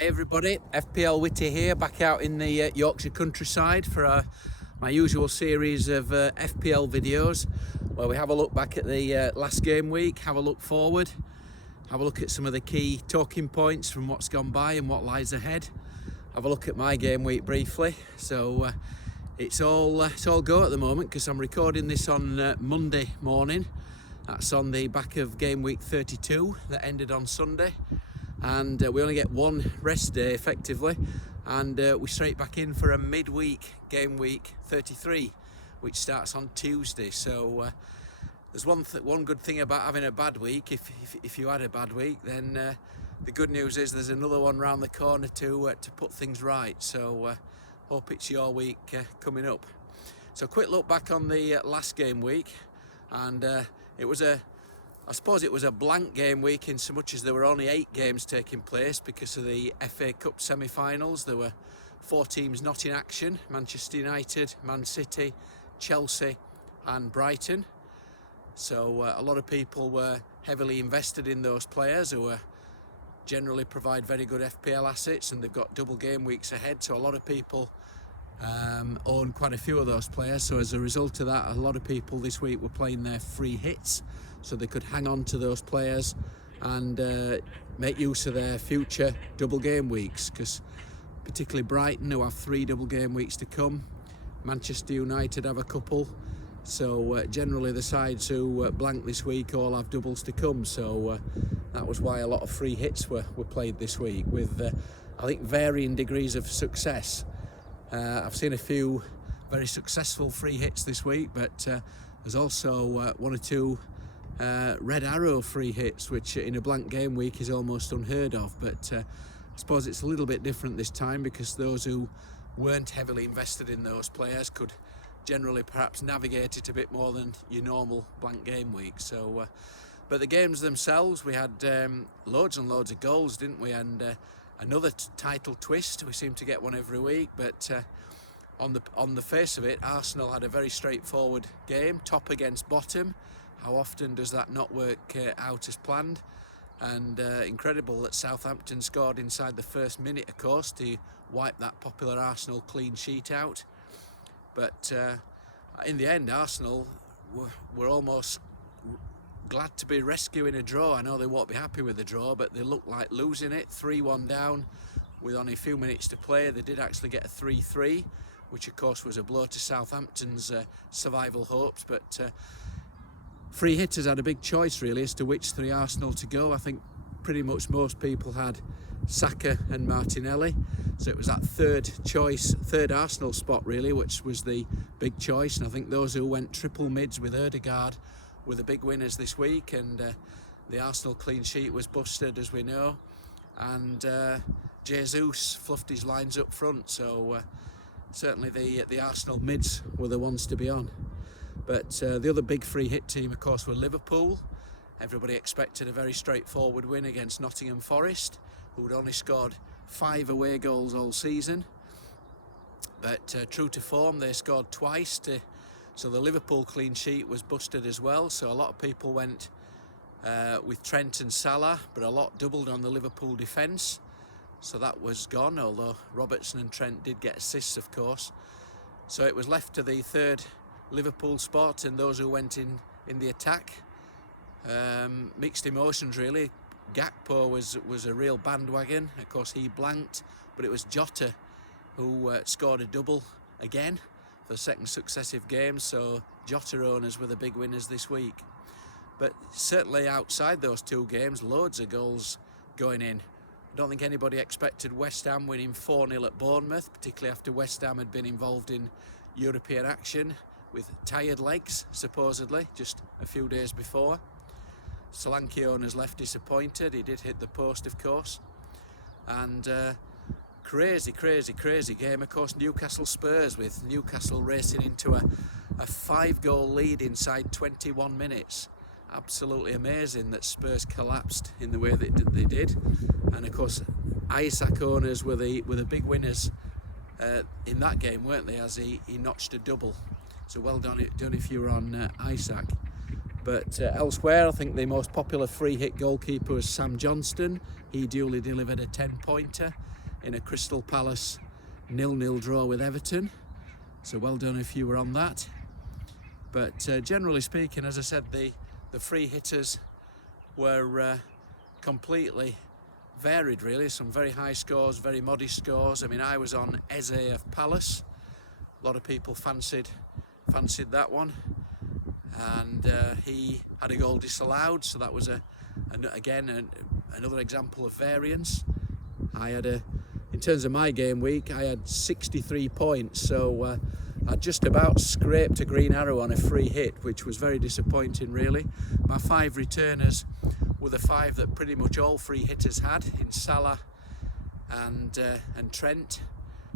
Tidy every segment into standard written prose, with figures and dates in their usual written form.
Hi everybody, FPL Witty here, back out in the Yorkshire countryside for my usual series of FPL videos where we have a look back at the last game week, have a look forward, have a look at some of the key talking points from what's gone by and what lies ahead, have a look at my game week briefly. So it's all go at the moment because I'm recording this on Monday morning. That's on the back of game week 32 that ended on Sunday. And we only get one rest day effectively, and we're straight back in for a midweek game week 33, which starts on Tuesday. So there's one good thing about having a bad week. If you had a bad week, then the good news is there's another one round the corner to put things right. So hope it's your week coming up. So quick look back on the last game week, and I suppose it was a blank game week in so much as there were only 8 games taking place because of the FA Cup semi-finals. There were 4 teams not in action: Manchester United, Man City, Chelsea and Brighton. So a lot of people were heavily invested in those players who generally provide very good FPL assets, and they've got double game weeks ahead. So a lot of people own quite a few of those players. So as a result of that, a lot of people this week were playing their free hits, so they could hang on to those players and make use of their future double game weeks, because particularly Brighton, who have 3 double game weeks to come, Manchester United have a couple, so generally the sides who blank this week all have doubles to come. So that was why a lot of free hits were played this week with I think varying degrees of success. I've seen a few very successful free hits this week, but there's also 1 or 2 red arrow free hits, which in a blank game week is almost unheard of. But I suppose it's a little bit different this time because those who weren't heavily invested in those players could generally perhaps navigate it a bit more than your normal blank game week. So but the games themselves, we had loads and loads of goals, didn't we? And another title twist. We seem to get one every week, but on the face of it, Arsenal had a very straightforward game, top against bottom. How often does that not work out as planned? And incredible that Southampton scored inside the first minute, of course, to wipe that popular Arsenal clean sheet out. But in the end, Arsenal were almost glad to be rescuing a draw. I know they won't be happy with the draw, but they looked like losing it. 3-1 down with only a few minutes to play. They did actually get a 3-3, which of course was a blow to Southampton's survival hopes. But free hitters had a big choice really as to which 3 Arsenal to go. I think pretty much most people had Saka and Martinelli, so it was that third Arsenal spot really, which was the big choice. And I think those who went triple mids with Ødegaard were the big winners this week. And the Arsenal clean sheet was busted, as we know, and Jesus fluffed his lines up front. So certainly the Arsenal mids were the ones to be on. But the other big free hit team, of course, were Liverpool. Everybody expected a very straightforward win against Nottingham Forest, who had only scored 5 away goals all season. But true to form, they scored twice, so the Liverpool clean sheet was busted as well. So a lot of people went with Trent and Salah, but a lot doubled on the Liverpool defence. So that was gone, although Robertson and Trent did get assists, of course. So it was left to the third Liverpool spot and those who went in the attack. Mixed emotions really. Gakpo was a real bandwagon. Of course he blanked, but it was Jota who scored a double again for the second successive game. So Jota owners were the big winners this week. But certainly outside those 2 games, loads of goals going in. I don't think anybody expected West Ham winning 4-0 at Bournemouth, particularly after West Ham had been involved in European action with tired legs, supposedly, just a few days before. Solanke owners left disappointed. He did hit the post, of course. And crazy game, of course, Newcastle Spurs, with Newcastle racing into a 5-goal lead inside 21 minutes. Absolutely amazing that Spurs collapsed in the way that they did. And of course, Isaac owners were the big winners in that game, weren't they, as he notched a double. So well done if you were on Isaac. But elsewhere, I think the most popular free hit goalkeeper was Sam Johnston. He duly delivered a 10-pointer in a Crystal Palace 0-0 draw with Everton. So well done if you were on that. But generally speaking, as I said, the free hitters were completely varied really. Some very high scores, very modest scores. I mean, I was on Eze of Palace. A lot of people fancied that one, and he had a goal disallowed, so that was another example of variance. In terms of my game week, I had 63 points, so I just about scraped a green arrow on a free hit, which was very disappointing really. My 5 returners were the 5 that pretty much all free hitters had, in Salah and Trent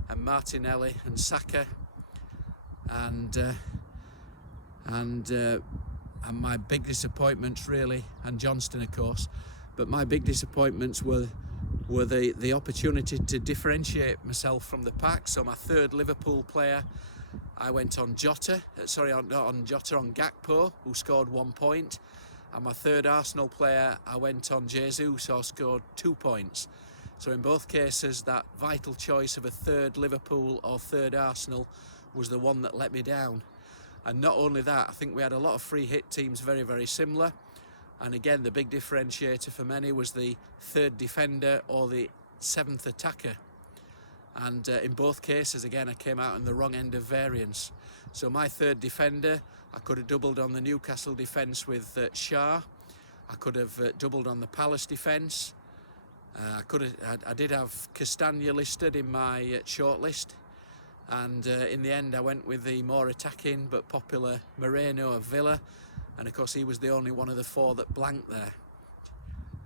and Martinelli and Saka and my big disappointments really, and Johnston of course, but my big disappointments were the opportunity to differentiate myself from the pack. So my 3rd Liverpool player, I went on Jota, on Gakpo, who scored 1 point, and my 3rd Arsenal player, I went on Jesus, who scored 2 points. So in both cases, that vital choice of a 3rd Liverpool or 3rd Arsenal was the one that let me down. And not only that, I think we had a lot of free hit teams very, very similar. And again, the big differentiator for many was the 3rd defender or the 7th attacker. And in both cases, again, I came out on the wrong end of variance. So my 3rd defender, I could have doubled on the Newcastle defence with Shah. I could have doubled on the Palace defence. I did have Castagna listed in my shortlist. And in the end, I went with the more attacking but popular Moreno of Villa. And of course, he was the only one of the 4 that blanked there.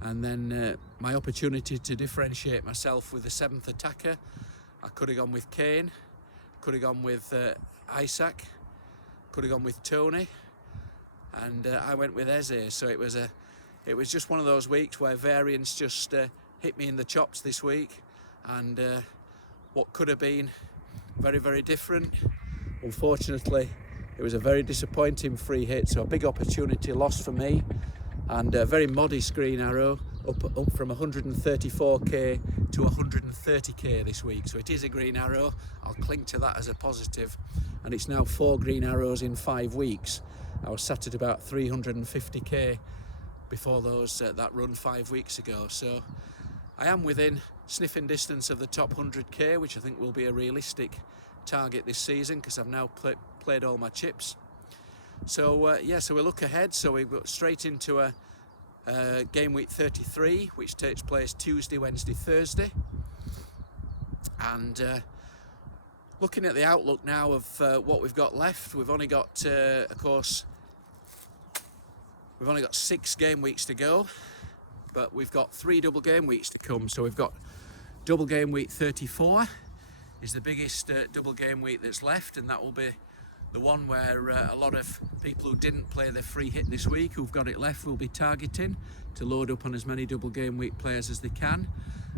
And then my opportunity to differentiate myself with the 7th attacker, I could have gone with Kane, could have gone with Isaac, could have gone with Tony, and I went with Eze. So it was just one of those weeks where variance just hit me in the chops this week, and what could have been very, very different, unfortunately, it was a very disappointing free hit, so a big opportunity lost for me, and a very modest green arrow, up from 134k to 130k this week. So it is a green arrow, I'll cling to that as a positive, and it's now 4 green arrows in 5 weeks. I was sat at about 350k before that run 5 weeks ago, so I am within sniffing distance of the top 100k, which I think will be a realistic target this season because I've now played all my chips. So so we look ahead. So we go straight into a game week 33, which takes place Tuesday, Wednesday, Thursday. And looking at the outlook now of what we've got left, we've only got, of course, we've only got 6 game weeks to go, but we've got 3 double game weeks to come. So we've got double game week 34 is the biggest double game week that's left, and that will be the one where a lot of people who didn't play their free hit this week, who've got it left, will be targeting to load up on as many double game week players as they can.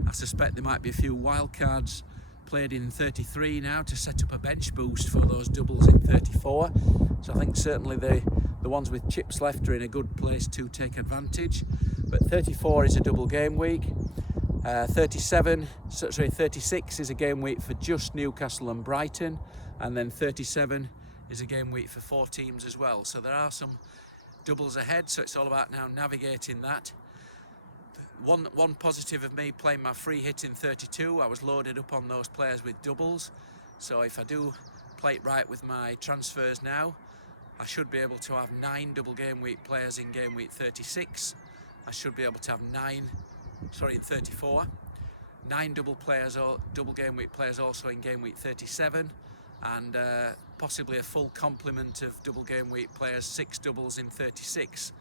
I suspect there might be a few wildcards played in 33 now to set up a bench boost for those doubles in 34. So I think certainly the ones with chips left are in a good place to take advantage. But 34 is a double game week. 36 is a game week for just Newcastle and Brighton, and then 37 is a game week for 4 teams as well. So there are some doubles ahead, so it's all about now navigating that. One positive of me playing my free hit in 32, I was loaded up on those players with doubles. So if I do play it right with my transfers now, I should be able to have 9 double game week players in game week 36. I should be able to have 34. 9 double game week players also in game week 37, and possibly a full complement of double game week players, 6 doubles in 36.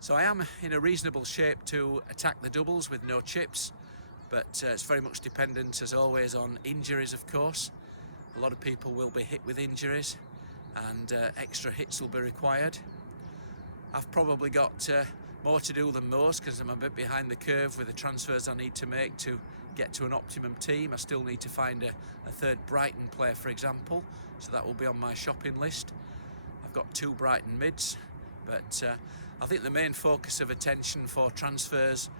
So I am in a reasonable shape to attack the doubles with no chips, but it's very much dependent, as always, on injuries, of course. A lot of people will be hit with injuries, and extra hits will be required. I've probably got more to do than most because I'm a bit behind the curve with the transfers I need to make to get to an optimum team. I still need to find a 3rd Brighton player, for example, so that will be on my shopping list. I've got 2 Brighton mids, But I think the main focus of attention for transfers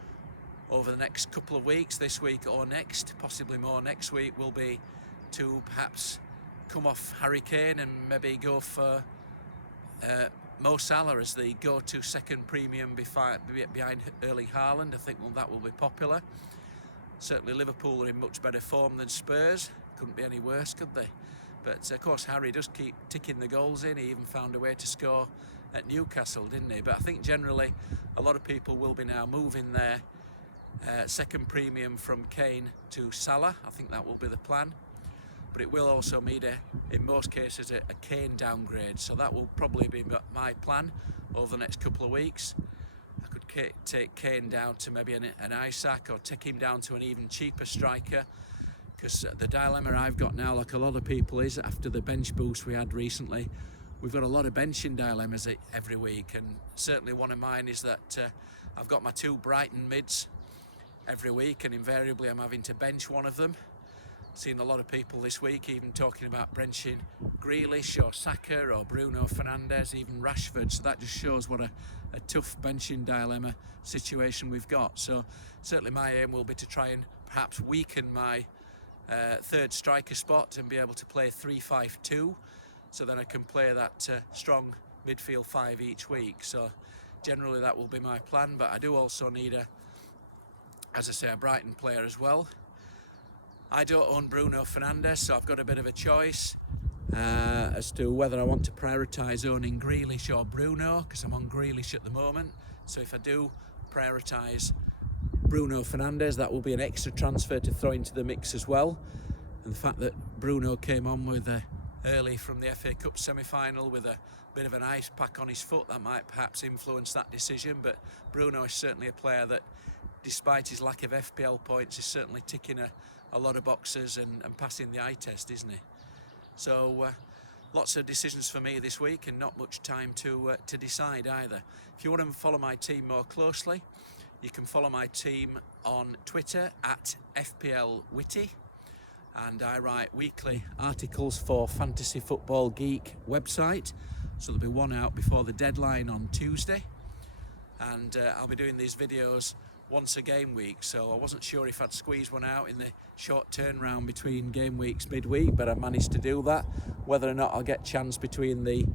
over the next couple of weeks, this week or next, possibly more next week, will be to perhaps come off Harry Kane and maybe go for Mo Salah as the go-to second premium behind Erling Haaland. I think that will be popular. Certainly Liverpool are in much better form than Spurs. Couldn't be any worse, could they? But of course Harry does keep ticking the goals in. He even found a way to score at Newcastle, didn't he? But I think generally a lot of people will be now moving their second premium from Kane to Salah. I think that will be the plan. But it will also mean, in most cases, a Kane downgrade. So that will probably be my plan over the next couple of weeks. I could take Kane down to maybe an Isaac, or take him down to an even cheaper striker. Because the dilemma I've got now, like a lot of people, is after the bench boost we had recently, we've got a lot of benching dilemmas every week. And certainly one of mine is that I've got my two Brighton mids every week, and invariably I'm having to bench one of them. Seen a lot of people this week even talking about benching Grealish or Saka or Bruno Fernandes, even Rashford. So that just shows what a tough benching dilemma situation we've got. So certainly my aim will be to try and perhaps weaken my third striker spot and be able to play 3-5-2. So then I can play that strong midfield five each week. So generally that will be my plan. But I do also need as I say, a Brighton player as well. I don't own Bruno Fernandes, so I've got a bit of a choice as to whether I want to prioritise owning Grealish or Bruno, because I'm on Grealish at the moment. So if I do prioritise Bruno Fernandes, that will be an extra transfer to throw into the mix as well. And the fact that Bruno came on with early from the FA Cup semi-final with a bit of an ice pack on his foot, that might perhaps influence that decision. But Bruno is certainly a player that, despite his lack of FPL points, is certainly ticking a lot of boxes and passing the eye test, isn't he? So lots of decisions for me this week and not much time to decide either. If you want to follow my team more closely, you can follow my team on Twitter at FPL Witty, and I write weekly articles for Fantasy Football Geek website. So there'll be one out before the deadline on Tuesday, and I'll be doing these videos once a game week, so I wasn't sure if I'd squeeze one out in the short turnaround between game weeks midweek, but I managed to do that. Whether or not I'll get chance between the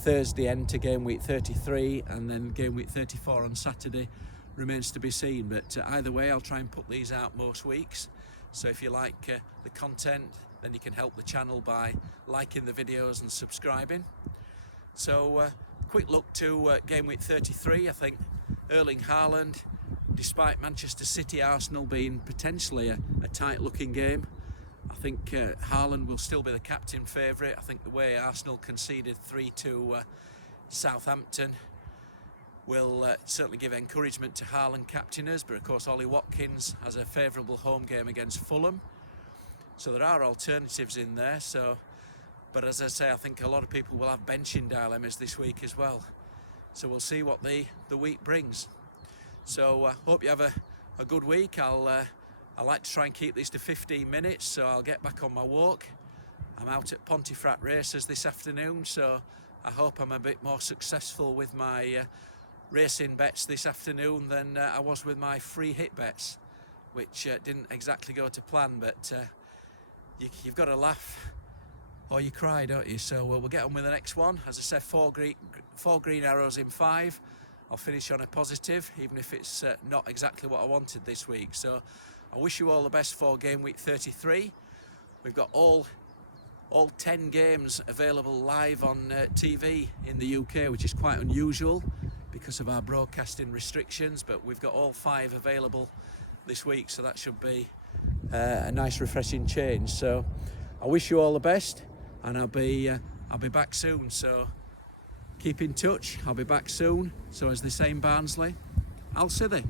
Thursday end to game week 33 and then game week 34 on Saturday remains to be seen, but either way I'll try and put these out most weeks. So if you like the content, then you can help the channel by liking the videos and subscribing. So quick look to game week 33. I think Erling Haaland, despite Manchester City Arsenal being potentially a tight looking game, I think Haaland will still be the captain favourite. I think the way Arsenal conceded 3 to Southampton will certainly give encouragement to Haaland captainers, but of course Ollie Watkins has a favourable home game against Fulham, so there are alternatives in there. But as I say, I think a lot of people will have benching dilemmas this week as well, so we'll see what the week brings. So hope you have a good week. I like to try and keep these to 15 minutes, so I'll get back on my walk. I'm out at Pontefract Races this afternoon, so I hope I'm a bit more successful with my racing bets this afternoon than I was with my free hit bets, which didn't exactly go to plan. But you've got to laugh or you cry, don't you? So we'll get on with the next one. As I said, four green arrows in 5. I'll finish on a positive, even if it's not exactly what I wanted this week. So I wish you all the best for game week 33. We've got all 10 games available live on TV in the UK, which is quite unusual because of our broadcasting restrictions, but we've got all 5 available this week, so that should be a nice refreshing change. So I wish you all the best, and I'll be back soon, so keep in touch. I'll be back soon. So as they say in Barnsley, I'll see thee.